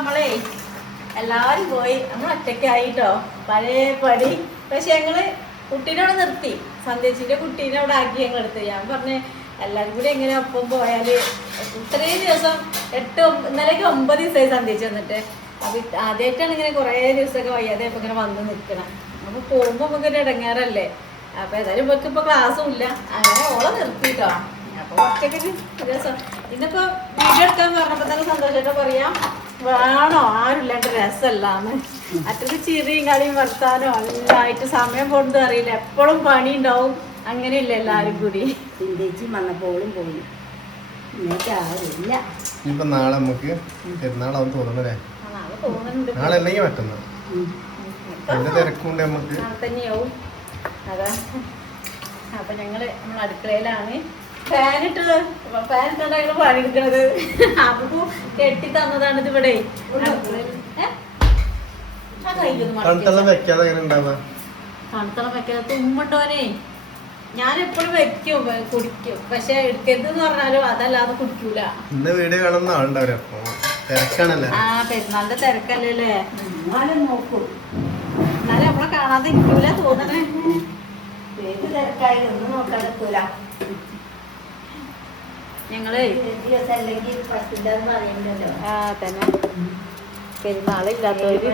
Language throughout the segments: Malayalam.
നമ്മളെ എല്ലാവരും പോയി നമ്മൾ ഒറ്റയ്ക്കായിട്ടോ പഴയ പടി. പക്ഷെ ഞങ്ങള് കുട്ടീനെ അവിടെ നിർത്തി, സന്ദേശിന്റെ കുട്ടീനെ അവിടെ ആക്കി ഞങ്ങൾ എടുത്ത്. ഞാൻ പറഞ്ഞ് എല്ലാവരും കൂടി എങ്ങനെ ഒപ്പം പോയാല് ഇത്രയും ദിവസം ഇന്നലേക്ക് 9 ദിവസമായി സന്ദേശിച്ച് വന്നിട്ട്. അപ്പൊ ആദ്യമായിട്ടാണ് ഇങ്ങനെ കുറേ ദിവസമൊക്കെ വയ്യാതെ ഇപ്പൊ ഇങ്ങനെ വന്ന് നിൽക്കണം. അപ്പൊ പോകുമ്പോ നമുക്കൊരു ഇടങ്ങാറല്ലേ. അപ്പൊ ഏതായാലും ഇവർക്ക് ഇപ്പൊ ക്ലാസ്സും ഇല്ല, അങ്ങനെ ഓളെ നിർത്തിട്ടോ. അപ്പൊ ഒറ്റയ്ക്ക് രസം. ഇന്നിപ്പോ വീഡിയോ എടുക്കാൻ പറഞ്ഞപ്പോ തന്നെ സന്തോഷമായിട്ട് പറയാം, വേണോ ആരുമില്ലാണ്ട് രസമല്ലാന്ന്. അറ്റത്ത് ചിരിയും കളിയും വർത്താനോ എല്ലായിട്ട് സമയം പോകുന്നത് അറിയില്ല, എപ്പോഴും പണി ഉണ്ടാവും. അങ്ങനെയില്ല എല്ലാരും കൂടി. വന്നപ്പോഴും പോയി ഇപ്പൊ നാളെ നമുക്ക് പെരുന്നാളാവും തോന്നുന്നല്ലേ? നാളെ അല്ലെങ്കിൽ മറ്റന്നാൾ അതിന്റെ തിരക്കുണ്ട് നമുക്ക് തന്നെയാവും. അതാ അപ്പൊ നമ്മൾ അടുക്കളയിലാണ് ഫാനിട്ടാണ് ഞങ്ങൾ പണിയെടുക്കണത്. അപ്പൊ കെട്ടി തന്നതാണ് ഇത് ഇവിടെ. തണുത്തെല്ലാം വെക്കാതെ എങ്ങനെ ഉണ്ടാവുക? തണുത്തെല്ലാം വെക്കാതെ തുമ്മുണ്ടോനെ. ഞാൻ എപ്പോഴും വെക്കും, കുടിക്കും. പക്ഷെ എടുക്കരുത് എന്ന് പറഞ്ഞാലും അതല്ലാതെ കുടിക്കൂല. ഇന്ന് വീഡിയോ കാണുന്ന ആളുണ്ടാവില്ല, തിരക്കാണല്ലേ? ആ പെരുന്നാളിന്റെ തിരക്കല്ലേ. നോക്കൂ, എന്നാലും നമ്മളെ കാണാതെ ഇരിക്കൂല തോന്നണേ. ഏത് തിരക്കായാലും ഒന്നും നോക്കാതെക്കൂല. ഞങ്ങള് അല്ലെങ്കിൽ പറ്റില്ലെന്ന് പറയുന്നല്ലോ. ആ തന്നെ പെരുന്നാളില്ലാത്തവര്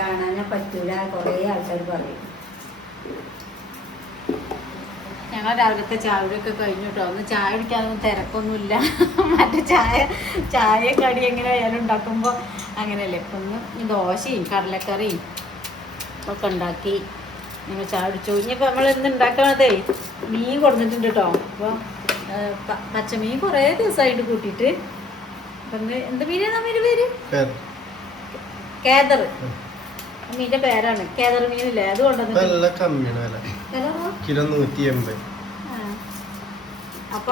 കാണാനേ പറ്റൂല, കൊറേ ആൾക്കാർ പറയും. ഞങ്ങൾ രാവിലത്തെ ചായയൊക്കെ കഴിഞ്ഞു കേട്ടോ. ഒന്ന് ചായ കുടിക്കാനൊന്നും തിരക്കൊന്നുമില്ല. മറ്റേ ചായ കടി എങ്ങനെ ആയാലും ഉണ്ടാക്കുമ്പോൾ അങ്ങനെയല്ലേ. ഇപ്പം ഒന്ന് ദോശയും കടലക്കറിയും ഒക്കെ ഉണ്ടാക്കി ഞങ്ങൾ ചായ കുടിച്ചു. ഇനിയിപ്പോൾ നമ്മൾ ഇന്ന് ഉണ്ടാക്കണതേ മീൻ കൊടുത്തിട്ടുണ്ട് കേട്ടോ. അപ്പോൾ പച്ചമീൻ കുറേ ദിവസമായിട്ട് കൂട്ടിയിട്ട്. അപ്പം എന്ത് മീനാണ് മീൻ്റെ പേര്? കേദർ. മീൻ്റെ പേരാണ് കേദർ മീനില്ലേ, അത് കൊണ്ടുവന്നിട്ട്. അപ്പൊ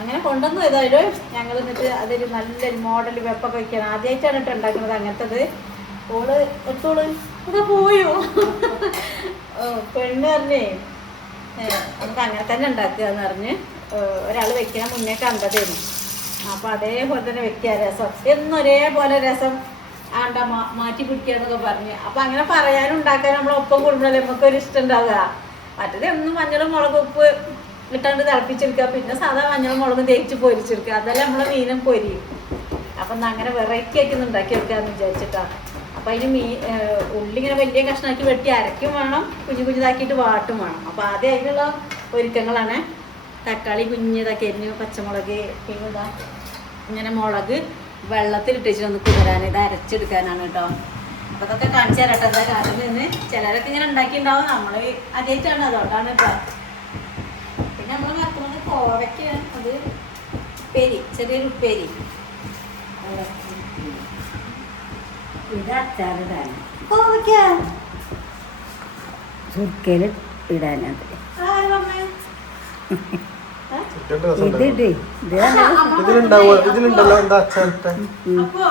അങ്ങനെ കൊണ്ടുവന്നു. ഏതായാലും ഞങ്ങൾ എന്നിട്ട് അതൊരു നല്ലൊരു മോഡൽ വെപ്പൊക്കെ വയ്ക്കണം. ആദ്യമായിട്ടാണ് കേട്ടോ ഉണ്ടാക്കുന്നത് അങ്ങനത്തത്. ഓള് എത്തോള് അതാ പോയോ പെണ്ണ് പറഞ്ഞേ നമുക്ക് അങ്ങനെ തന്നെ ഉണ്ടാക്കുക എന്ന് പറഞ്ഞ് ഒരാൾ വെക്കാൻ മുന്നേ കണ്ടതായിരുന്നു. അപ്പൊ അതേപോലെ തന്നെ വെക്കുക. രസം എന്നും ഒരേപോലെ രസം ആണ്ട മാറ്റി പിടിക്കാന്നൊക്കെ പറഞ്ഞ്. അപ്പൊ അങ്ങനെ പറയാനും ഉണ്ടാക്കാനും നമ്മളൊപ്പം കൂടുമ്പോഴല്ലേ നമുക്കൊരു ഇഷ്ടം ഉണ്ടാവുക. മറ്റേത് എന്നും മഞ്ഞളും മുളകും ഉപ്പ് ഇട്ടാണ്ട് തിളപ്പിച്ചെടുക്കുക, പിന്നെ സാധാ മഞ്ഞളും മുളകും തേച്ച് പൊരിച്ചെടുക്കുക. അതല്ല നമ്മളെ മീനും പൊരിയും. അപ്പൊ അങ്ങനെ വെറൈറ്റി ആക്കി ഒന്ന് ഉണ്ടാക്കിയെടുക്കാന്ന് വിചാരിച്ചിട്ടാണ്. അപ്പൊ അതിന് ഉള്ളി ഇങ്ങനെ വലിയ കഷ്ണമാക്കി വെട്ടി അരയ്ക്കും വേണം, കുഞ്ഞിതാക്കിയിട്ട് വാട്ടും വേണം. അപ്പൊ ആദ്യം അതിനുള്ള ഒരുക്കങ്ങളാണ്. തക്കാളി കുഞ്ഞിതാക്കി അരിഞ്ഞ്, പച്ചമുളക്, പിന്നെ ഇതാ ഇങ്ങനെ മുളക് വെള്ളത്തിലിട്ടിട്ട് ഒന്ന് കുതിരാൻ, ഇത് അരച്ചെടുക്കാനാണ് കേട്ടോ. അപ്പൊ അതൊക്കെ കാണിച്ചു തരട്ടെ എന്താ കാരണം നിന്ന്. ചിലരൊക്കെ ഇങ്ങനെ ഉണ്ടാക്കിയിട്ടുണ്ടാവും, നമ്മള് ആദ്യമായിട്ടാണ്, അതുകൊണ്ടാണ് കേട്ടോ. പിന്നെ നമ്മൾ വറുക്കുന്നത് കോവയ്ക്കാണ്. അത് ഉപ്പേരി, ചെറിയൊരു ഉപ്പേരി. ഇത് അച്ചാറിടാൻ, കോവയ്ക്ക ചുരുക്കല് ഇടാനത്. ഇതിലുണ്ടല്ലോ എന്താ അച്ചാറിട്ട അപ്പൊ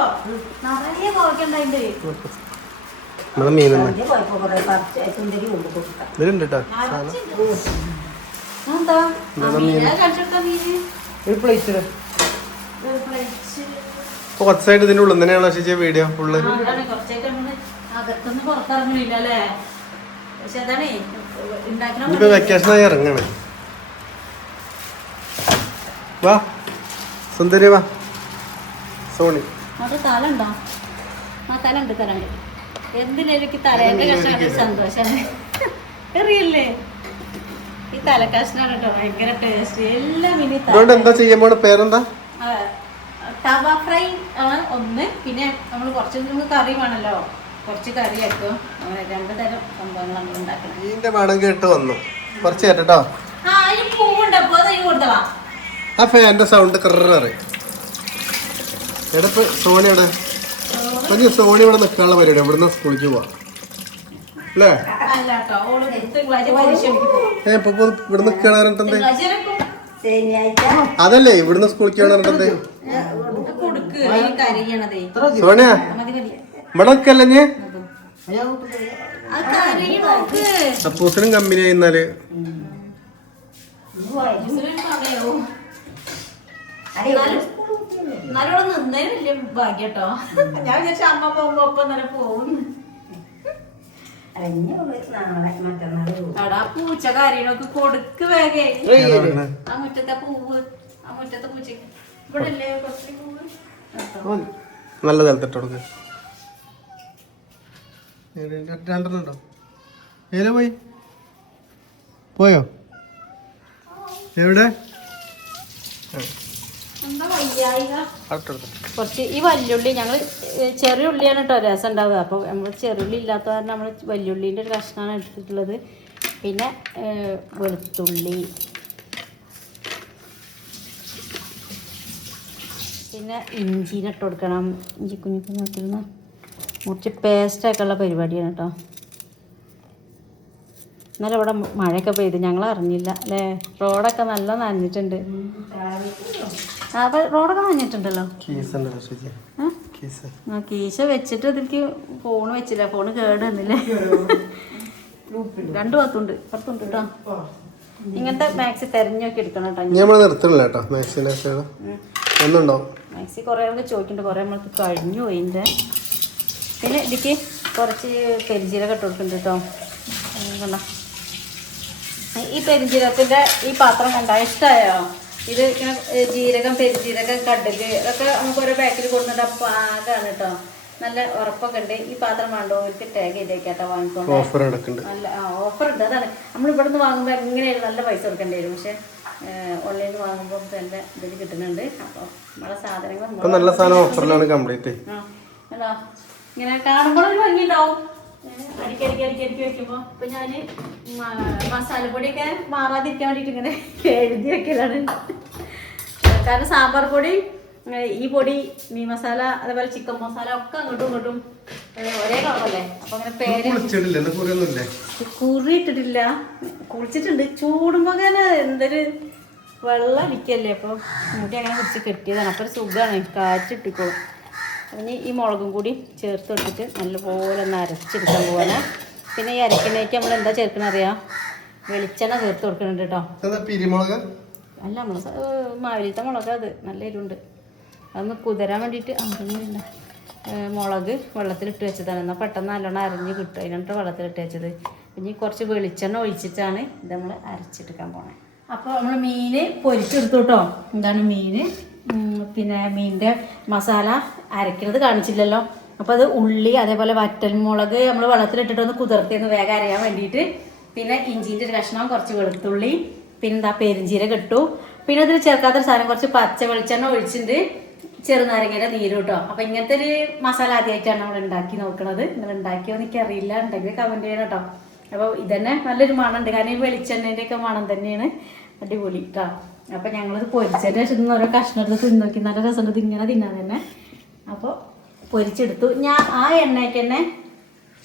നിറയെ കോവയ്ക്ക ഉണ്ടായിട്ടുണ്ട്. ഇതിലുണ്ട് കേട്ടോ. കുറച്ചായിട്ട് ഇതിന്റെ ഉള്ളിൽ തന്നെയാണോ ചേച്ചി വീഡിയോ ഫുള്ള്? ഇപ്പൊ വെക്കേഷനായി ഇറങ്ങാണ്. വാ സുന്ദരി വാ. സോണി തലുണ്ടോ? ആ തലുണ്ട്, തലുണ്ട്. എന്തിനേക്ക് തലേന്റെ കഷ്ണം സന്തോഷാണ്. അറിയില്ലേ ഈ തലക്കഷ്ണാണ് കേട്ടോ ഭയങ്കര ടേസ്റ്റ്. എല്ലാ മിനി എന്താ ചെയ്യാൻ പോണ പേരെന്താ? തവ ഫ്രൈ ആണ് ഒന്ന്. പിന്നെ നമ്മൾ കുറച്ച് നമുക്ക് കറി വേണമല്ലോ, കുറച്ച് കറി ആക്കും. അങ്ങനെ 2 തരം സംഭവങ്ങൾ നമ്മൾ ഉണ്ടാക്കണം. ഇതിന്റെ മണം കേട്ട് വന്നു കുറച്ച് കേട്ടോ. ആ അതിന് പൂവുണ്ടപ്പോ അത് കൊടുത്തവാ. ആ ഫാൻ്റെ സൗണ്ട് കററി എടപ്പ്. സോണി അവിടെ സോണി ഇവിടെ നിൽക്കാനുള്ള പരിപാടി. ഇവിടുന്ന് സ്കൂളിലേക്ക് പോവാം അല്ലേ? ഇവിടെ നിൽക്കണേ അതല്ലേ ഇവിടുന്ന് സ്കൂളിലേക്ക് വേണേ. സോണിയ ഇവിടെ നിൽക്കല്ലേ? അപ്പൂസിനും കമ്പനി ആയിരുന്നാല് എന്നാലും ഇവിടെ നിന്നതിന് വലിയ ഭാഗ്യം കേട്ടോ. ഞാൻ വിചാരിച്ച അമ്മ പോകുമ്പോ ഒപ്പം തന്നെ പോകുന്നു. എടാ പൂച്ച കാര്യങ്ങളൊക്കെ കൊടുക്ക് വേഗേ. ആ മുറ്റത്തെ പൂവ്, ആ മുറ്റത്തെ പൂച്ചക്ക് ഇവിടെ അല്ലേ കുറച്ച് പൂവ് നല്ല സ്ഥലത്തിട്ട് കൊടുക്ക്. രണ്ടെണ്ണം ഉണ്ടോ? ഏല പോയി പോയോ? എവിടെ? എന്താ വയ്യായിക. കുറച്ച് ഈ വല്യുള്ളി ഞങ്ങൾ ചെറിയ ഉള്ളിയാണ് കേട്ടോ രസം ഉണ്ടാവുക. അപ്പോൾ നമ്മൾ ചെറുള്ളി ഇല്ലാത്ത കാരണം നമ്മൾ വല്യുള്ളീൻ്റെ ഒരു കഷ്ണമാണ് എടുത്തിട്ടുള്ളത്. പിന്നെ വെളുത്തുള്ളി, പിന്നെ ഇഞ്ചിനെ ഇട്ട് കൊടുക്കണം. ഇഞ്ചി കുഞ്ഞു കുഞ്ഞിന്ന് മുറിച്ച് പേസ്റ്റായിട്ടുള്ള പരിപാടിയാണ് കേട്ടോ. എന്നാലും ഇവിടെ മഴയൊക്കെ പെയ്ത് ഞങ്ങൾ അറിഞ്ഞില്ല അല്ലേ. റോഡൊക്കെ നല്ല നനഞ്ഞിട്ടുണ്ട്. അപ്പോൾ റോഡൊക്കെ നനഞ്ഞിട്ടുണ്ടല്ലോ. കീശ വെച്ചിട്ട് ഇതിലേക്ക് ഫോണ് വെച്ചില്ല. ഫോണ് കേട് വന്നില്ലേ. 2 ഭാഗത്തുണ്ട്, പുറത്തുണ്ട് കേട്ടോ. ഇങ്ങനത്തെ മാക്സി തെരഞ്ഞു നോക്കി എടുക്കണം കേട്ടോ. മാക്സി കുറേ ആൾക്ക് ചോദിക്കുന്നുണ്ട്, കുറേ നമ്മൾക്ക് കഴിഞ്ഞു പോയി. പിന്നെ ഇതിക്ക് കുറച്ച് പെരിഞ്ചീരകം ഇട്ട് കൊടുക്കുന്നുണ്ട് കേട്ടോ. കണ്ടോ ഈ പെരിഞ്ചീരകത്തിൻ്റെ ഈ പാത്രം കണ്ടോ? ഇഷ്ടമായോ? ഇത് ഇങ്ങനെ ജീരകം, പെരിഞ്ചീരകം, കടുക് ഇതൊക്കെ നമുക്ക് ഓരോ പാക്കിൽ കൊടുത്തിട്ട് പാകമാണ് കേട്ടോ. നല്ല ഉറപ്പൊക്കെ ഉണ്ട്. ഈ പാത്രം വേണ്ടോ എനിക്ക് ടാഗ് ചെയ്തേക്കാട്ടോ വാങ്ങിക്കൊണ്ട്. നല്ല ഓഫർ ഉണ്ട്. അതാണ് നമ്മൾ ഇവിടെ നിന്ന് വാങ്ങുമ്പോൾ എങ്ങനെയായാലും നല്ല പൈസ കൊടുക്കേണ്ടി വരും. പക്ഷേ ഓൺലൈനിൽ വാങ്ങുമ്പോൾ നല്ല ഇതിൽ കിട്ടുന്നുണ്ട്. അപ്പോൾ നമ്മളെ സാധനങ്ങൾ അല്ലോ ഇങ്ങനെ കാണുമ്പോൾ ഒരു ഭംഗിയുണ്ടാവും. അടിക്കടിക്ക് വെക്കുമ്പോൾ ഇപ്പം ഞാൻ മസാലപ്പൊടിയൊക്കെ മാറാതിരിക്കാൻ വേണ്ടിയിട്ട് ഇങ്ങനെ എഴുതി വെക്കലാണ്. കാരണം സാമ്പാർ പൊടി, ഈ പൊടി, മീൻ മസാല, അതേപോലെ ചിക്കൻ മസാല ഒക്കെ അങ്ങോട്ടും ഇങ്ങോട്ടും ഒരേ കളറല്ലേ. അപ്പം അങ്ങനെ പേര് കുറി ഇട്ടിട്ടില്ല, കുളിച്ചിട്ടുണ്ട്. ചൂടുമ്പോൾ അങ്ങനെ എന്തൊരു വെള്ളം അടിക്കല്ലേ. അപ്പോൾ മുടി അങ്ങനെ കുറിച്ച് കെട്ടിയതാണ്. അപ്പോൾ ഒരു സുഖമാണ്, കാറ്റിട്ടിക്കോളും. ഇനി ഈ മുളകും കൂടി ചേർത്ത് ഇട്ടിട്ട് നല്ലപോലെ ഒന്ന് അരച്ചെടുക്കാൻ പോകാനാ. പിന്നെ ഈ അരക്കണേക്ക് നമ്മൾ എന്താ ചേർക്കണ അറിയാം? വെളിച്ചെണ്ണ ചേർത്ത് കൊടുക്കുന്നുണ്ട് കേട്ടോ. അല്ല നമ്മൾ മാവിലത്തെ മുളക്, അത് നല്ല എരിവുണ്ട്. അതൊന്ന് കുതിരാൻ വേണ്ടിയിട്ട് അങ്ങനെയില്ല. മുളക് വെള്ളത്തിലിട്ട് വെച്ചതാണ്. എന്നാൽ പെട്ടെന്ന് നല്ലോണം അരഞ്ഞ് കിട്ടും. അതിനാണ് വെള്ളത്തിലിട്ട് വെച്ചത്. ഇനി കുറച്ച് വെളിച്ചെണ്ണ ഒഴിച്ചിട്ടാണ് ഇത് നമ്മൾ അരച്ചെടുക്കാൻ പോണത്. അപ്പോൾ നമ്മൾ മീൻ പൊരിച്ചെടുത്തു കേട്ടോ. എന്താണ് മീൻ, പിന്നെ മീനിൻ്റെ മസാല അരയ്ക്കുന്നത് കാണിച്ചില്ലല്ലോ. അപ്പോൾ അത് ഉള്ളി, അതേപോലെ വറ്റൽമുളക് നമ്മൾ വെള്ളത്തിലിട്ടിട്ടൊന്ന് കുതിർത്തിയൊന്ന് വേഗം അരയാൻ വേണ്ടിയിട്ട്. പിന്നെ ഇഞ്ചിൻ്റെ ഒരു കഷ്ണം, കുറച്ച് വെളുത്തുള്ളി, പിന്നെ എന്താ പെരിഞ്ചീരകം ഇട്ടു. പിന്നെ അതിൽ ചേർക്കാത്തൊരു സാധനം കുറച്ച് പച്ച വെളിച്ചെണ്ണ ഒഴിച്ചിട്ടുണ്ട്, ചെറുനാരങ്ങയുടെ നീര് കേട്ടോ. അപ്പോൾ ഇങ്ങനത്തെ ഒരു മസാല ആദ്യമായിട്ടാണ് നമ്മൾ ഉണ്ടാക്കി നോക്കുന്നത്. നിങ്ങൾ ഉണ്ടാക്കിയോ എനിക്കറിയില്ല, ഉണ്ടെങ്കിൽ കമൻറ്റ് ചെയ്യണം കേട്ടോ. അപ്പോൾ ഇതന്നെ നല്ലൊരു മണമുണ്ട്. കാരണം ഈ വെളിച്ചെണ്ണേൻ്റെയൊക്കെ മണം തന്നെയാണ്. അടിപൊളി കേട്ടോ. അപ്പം ഞങ്ങളിത് പൊരിച്ചതിന് ശേഷം ഓരോ കഷ്ണം എടുത്ത് തിന്നോക്കി. നല്ല രസമുണ്ട് ഇങ്ങനെ തിന്നാൻ തന്നെ. അപ്പോൾ പൊരിച്ചെടുത്തു. ഞാൻ ആ എണ്ണയ്ക്ക് തന്നെ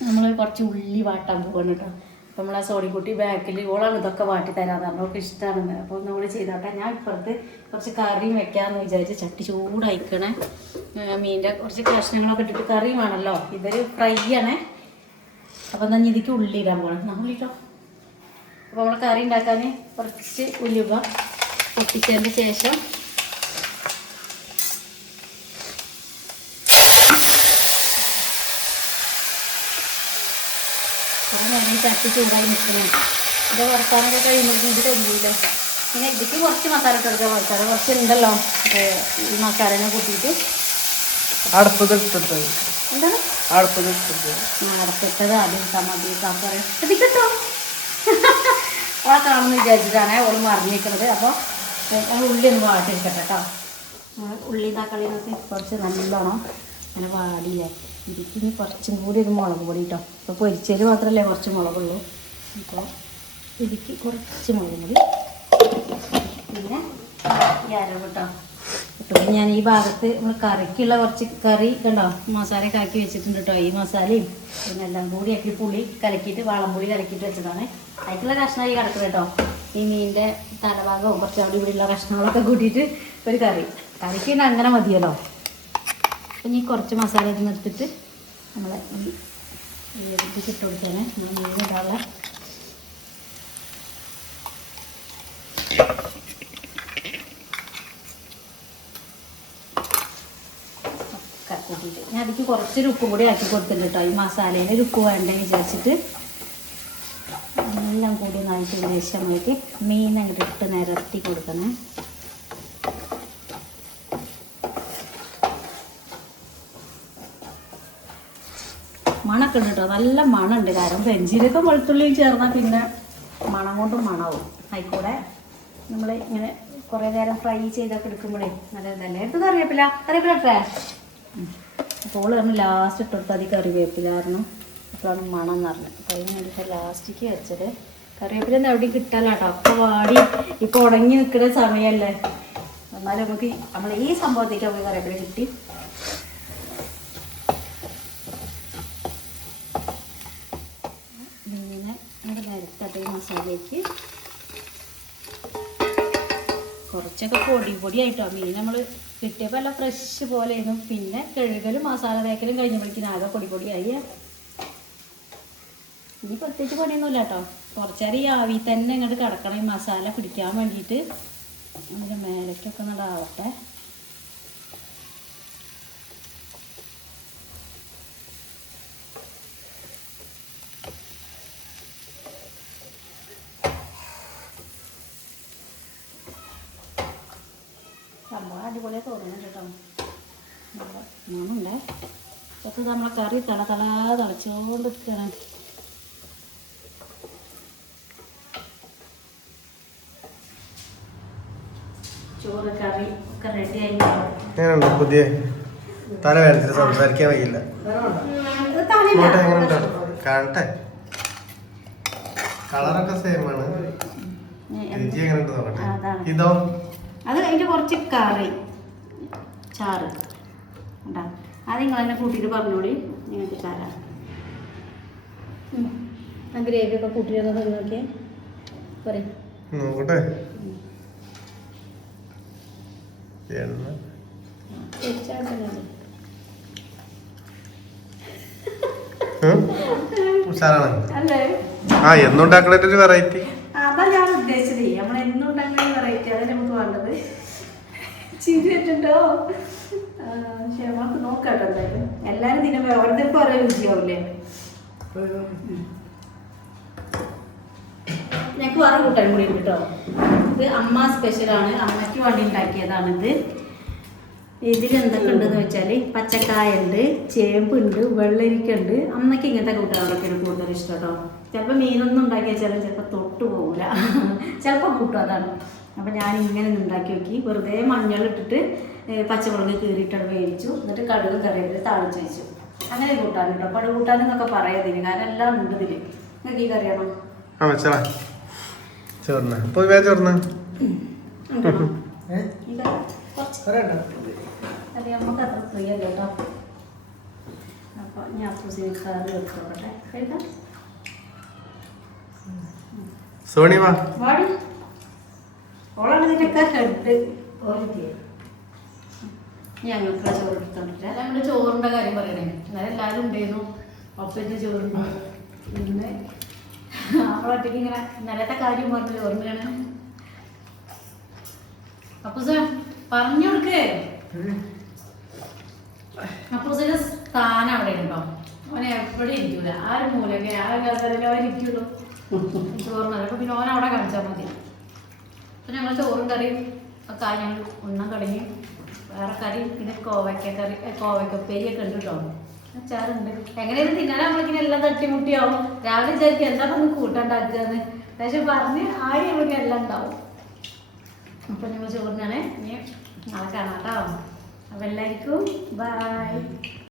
നമ്മൾ കുറച്ച് ഉള്ളി വാട്ടാൻ പോകണം കേട്ടോ. അപ്പോൾ നമ്മളെ സോണിക്കുട്ടി ബാക്കിൽ ഓളാണ് ഇതൊക്കെ വാട്ടി തരാമെന്ന് പറഞ്ഞു. അവർക്ക് ഇഷ്ടമാണെന്ന്. അപ്പോൾ നമ്മൾ ചെയ്തോട്ടെ. ഞാൻ ഇപ്പുറത്ത് കുറച്ച് കറിയും വെക്കാമെന്ന് വിചാരിച്ച് ചട്ടി ചൂടായിക്കണേ. മീനിൻ്റെ കുറച്ച് കഷ്ണങ്ങളൊക്കെ ഇട്ടിട്ട് കറി വേണമല്ലോ. ഇതൊരു ഫ്രൈ ആണേ. അപ്പോൾ എന്നാൽ ഇതിക്ക് ഉള്ളി ഇടാൻ പോകണം. നമ്മൾ ഇട്ടോ. അപ്പോൾ നമ്മൾ കറി ഉണ്ടാക്കാൻ കുറച്ച് ഉലുവ പൊട്ടിച്ചതിന് ശേഷം കുറേ നേരം ചട്ടി ചൂടായി നിൽക്കണേ. ഇത് വറുക്കാനൊക്കെ കഴിയുമ്പോഴേക്കും ഇത് തൊല്ലിയില്ല. പിന്നെ ഇതിക്ക് കുറച്ച് മസാല ഇട്ട് കൊടുക്കുക. മസാല കുറച്ച് ഉണ്ടല്ലോ. ഈ മസാലനെ കൂട്ടിയിട്ട് എന്താണ് അടുപ്പിട്ടത് ആദ്യം ഇട്ടാൽ മതി. പറയാം ഇത് കിട്ടോ ഓളെ കാണുമെന്ന് വിചാരിച്ചിട്ടാണ് ഓൾ മറിഞ്ഞിരിക്കുന്നത്. അപ്പോൾ ഉള്ളി ഒന്ന് വാട്ടിയെടുക്കട്ടെ കേട്ടോ. ഉള്ളി തക്കാളി നോക്കി കുറച്ച് നല്ലോണം അങ്ങനെ വാടിയില്ലേ. ഇതിന് കുറച്ചും കൂടി ഒരു മുളക് പൊടി കേട്ടോ. ഇപ്പോൾ പൊരിച്ചതിൽ മാത്രമല്ലേ കുറച്ച് മുളകുള്ളൂ. അപ്പോൾ ഇതിക്ക് കുറച്ച് മുളക് പൊടി, പിന്നെ ഈ അരവ് കേട്ടോ ഇട്ടു. ഞാൻ ഈ ഭാഗത്ത് നമ്മൾ കറിക്കുള്ള കുറച്ച് കറി കണ്ടോ മസാലയൊക്കെ ആക്കി വെച്ചിട്ടുണ്ട് കേട്ടോ. ഈ മസാലയും പിന്നെ എല്ലാം കൂടി ആക്കി പുളി കലക്കിയിട്ട് വാളംപുളി കലക്കിയിട്ട് വെച്ചതാണ്. അതിക്കുള്ള കഷ്ണമായി കിടക്കുന്നത് കേട്ടോ. ഈ മീനിൻ്റെ തലഭാഗവും കുറച്ച് അവിടെ ഇവിടെയുള്ള കഷ്ണങ്ങളൊക്കെ കൂട്ടിയിട്ട് ഒരു കറി. കറിക്ക് പിന്നെ അങ്ങനെ മതിയല്ലോ. അപ്പം ഈ കുറച്ച് മസാല ഇത് നിർത്തിയിട്ട് നമ്മളെ ഈ ഇട്ട് കൊടുത്തേനെ. മീൻ ഇടാനുള്ള കൂട്ടിയിട്ട് ഞാൻ അതിലേക്ക് കുറച്ചൊരു ഉപ്പും കൂടി ആക്കി കൊടുത്തിട്ടുണ്ട് കേട്ടോ. ഈ മസാലയിൽ ഒരു ഉപ്പ് വേണ്ടേ വിചാരിച്ചിട്ട് എല്ലാം കൂടി നന്നായിട്ട് ശേഷം നമ്മൾക്ക് മീൻ അങ്ങോട്ട് ഇട്ട് നിരത്തി കൊടുക്കണേ. മണമൊക്കെ ഉണ്ട് കേട്ടോ, നല്ല മണമുണ്ട്. കാരണം പെഞ്ചിലൊക്കെ വെളുത്തുള്ളിയും ചേർന്നാൽ പിന്നെ മണം കൊണ്ടും മണവും ആയിക്കൂടെ. നമ്മൾ ഇങ്ങനെ കുറേ നേരം ഫ്രൈ ചെയ്തൊക്കെ എടുക്കുമ്പോഴേ നല്ല ഇതല്ലേ. എടുത്ത് കറിവേപ്പില ഇട്ടേ. അപ്പോൾ പറഞ്ഞു ലാസ്റ്റ് ഇട്ടെടുത്ത് അതി കറിവേപ്പില കാരണം അപ്പോഴാണ് മണം എന്ന് പറഞ്ഞത്. അപ്പോൾ അതിന് വേണ്ടിയിട്ട് ലാസ്റ്റിക്ക് വെച്ചത്. കറിവേപ്പില ഒന്നും എവിടെയും കിട്ടാലോ കേട്ടോ, അപ്പോൾ വാടി ഇപ്പോൾ ഉണങ്ങി നിൽക്കുന്ന സമയമല്ലേ. എന്നാലും നമുക്ക് നമ്മൾ ഈ സംഭവത്തേക്ക് നമുക്ക് കറിവേപ്പില കിട്ടി. ഇങ്ങനെ നമ്മുടെ നിരത്തട്ടെ മസാലയ്ക്ക് കുറച്ചൊക്കെ പൊടിയായിട്ടോ. മീൻ നമ്മൾ കിട്ടിയപ്പോൾ എല്ലാം ഫ്രഷ് പോലെ ആയിരുന്നു. പിന്നെ കഴുകലും മസാല തേക്കലും കഴിഞ്ഞപ്പോഴേക്കും ആകെ പൊടിയായി. ഇനി പ്രത്യേകിച്ച് പണിയൊന്നുമില്ല കേട്ടോ. കുറച്ചേരം ഈ ആവി തന്നെ ഇങ്ങോട്ട് കിടക്കണം ഈ മസാല പിടിക്കാൻ വേണ്ടിയിട്ട്. അതിൻ്റെ മേലേക്കൊക്കെ നടാവട്ടെ. സംഭവം അടിപൊളിയായി തോന്നുന്നുണ്ട് കേട്ടോ. മണമുണ്ടേ. ഇതൊക്കെ നമ്മളെ കറി തിളച്ചോണ്ട് നിൽക്കണം. ചോറ് കറി ഒക്കെ റെഡി ആയി. പുതിയ തല വേദന സംസാരിക്കാൻ വയ്യില്ല. കാണട്ടെ. കളറൊക്കെ സെയിം ആണ്. രുചി എങ്ങനെ നോക്കട്ടെ. ഇതോ അത് അതിൻ്റെ കുറച്ച് കറി ചാറ് ഉണ്ടാ. അത് നിങ്ങൾ തന്നെ കൂട്ടിയിട്ട് പറഞ്ഞോളി, നിങ്ങൾക്ക് തരാം. ആ ഗ്രേവി ഒക്കെ കൂട്ടിയിട്ട് നോക്കിയേ പറയും നോക്കട്ടെ. അല്ലേ? ആ എന്നുണ്ടാക്കണ ഒരു വെറൈറ്റി. അതാ ഞാൻ ഉദ്ദേശിച്ചത്. നമ്മൾ എന്നും ഉണ്ടാക്കുന്ന വെറൈറ്റി അതല്ലേ നമുക്ക് വേണ്ടത്. ചിരി വെച്ചിട്ടോ. പക്ഷെ നമുക്ക് നോക്കാട്ടോ എന്തായാലും. എല്ലാവരും തിന്നുമ്പോൾ ഓരോരുത്തർക്കും ഓരോ രുചിയാവില്ലേ. ഞങ്ങൾക്ക് വേറെ കൂട്ടാൻ കൂടി ഉണ്ട് കേട്ടോ. ഇത് അമ്മ സ്പെഷ്യലാണ്, അമ്മയ്ക്ക് വേണ്ടി ഉണ്ടാക്കിയതാണിത്. ഇതിൽ എന്തൊക്കെ ഉണ്ടെന്ന് വെച്ചാൽ പച്ചക്കായ ഉണ്ട്, ചേമ്പുണ്ട്, വെള്ളരിക്കുണ്ട്. അമ്മയ്ക്ക് ഇങ്ങനത്തെ കൂട്ടാനൊക്കെയാണ് കൂടുതൽ ഇഷ്ടം കേട്ടോ. ചിലപ്പോൾ മീനൊന്നും ഉണ്ടാക്കിയാൽ ചിലപ്പോൾ തൊട്ട് പോകില്ല, ചിലപ്പോൾ കൂട്ടും. അതാണ്. അപ്പോൾ ഞാൻ ഇങ്ങനെ ഉണ്ടാക്കി നോക്കി. വെറുതെ മഞ്ഞളിട്ടിട്ട് പച്ചമുളക് കീറിയിട്ടാണ് വേവിച്ചു. എന്നിട്ട് കടുകും കറിവേപ്പില താളിച്ച് വെച്ചു. അങ്ങനെ കൂട്ടാൻ കേട്ടോ. പടു കൂട്ടാനെന്നൊക്കെ പറയാതിന്, കാരണം എല്ലാം ഉണ്ട് ഇതിൽ. നിങ്ങൾക്ക് ഈ കറിയാണോ? ചോറിന പോയി വേ ചോറിന അതെ നമുക്ക് അത്ര ഫ്രീ അല്ലേ കേട്ടോ. അപ്പോൾ ഞാൻ കറി വെച്ചോട്ടെ. കഴിക്കാം. സോണി വാ വാടി ഓളാണ് ഇതിൻ്റെയൊക്കെ ഹെഡ്. ഞങ്ങൾക്ക് ചോറ് എടുത്തോണ്ടിട്ട് നമ്മുടെ ചോറിൻ്റെ കാര്യം പറയണേ. എന്നാലും എല്ലാവരും ഉണ്ടായിരുന്നു. ഒപ്പറ്റ് ചോറുണ്ട്. ഇന്ന് അവളൊറ്റയ്ക്ക് ഇങ്ങനെ ഇന്നലത്തെ കാര്യം പറഞ്ഞ് ചോറിനാണ്. അപ്പൂസ പറഞ്ഞു കൊടുക്കേ. അപ്പൂസിന്റെ സ്ഥാനം അവിടെ ഉണ്ടോ? അവനെ എപ്പോഴും ഇരിക്കൂല. ആ ഒരു മൂലൊക്കെ ആ കാലത്തല്ലേ അവൻ ഇരിക്കുള്ളൂ ചോറിനത്. അപ്പൊ പിന്നെ ഓൻ അവിടെ കാണിച്ചാൽ മതി. അപ്പൊ ഞങ്ങൾ ചോറും കറിയും ഒക്കെ ഞങ്ങൾ ഉണ്ണാൻ തുടങ്ങി. വേറെ കറി പിന്നെ കോവയ്ക്കപ്പേരിയൊക്കെ ഉണ്ട് കേട്ടോ. അച്ചാറുണ്ട്. എങ്ങനെയാണ് തിന്നാൻ നമ്മളിങ്ങനെ എല്ലാം തട്ടിമുട്ടിയാവും. രാവിലെ വിചാരിക്കും എന്താ പറഞ്ഞ് കൂട്ടുണ്ടാക്കുകയെന്ന്. പക്ഷെ പറഞ്ഞ് ആയി നമ്മൾക്ക് എല്ലാം ഉണ്ടാവും. അപ്പൊ ഞങ്ങൾ ചോറിനാണ്. ഇനി നാളെ കാണാം കേട്ടോ. അപ്പോൾ എല്ലാവർക്കും ബൈ.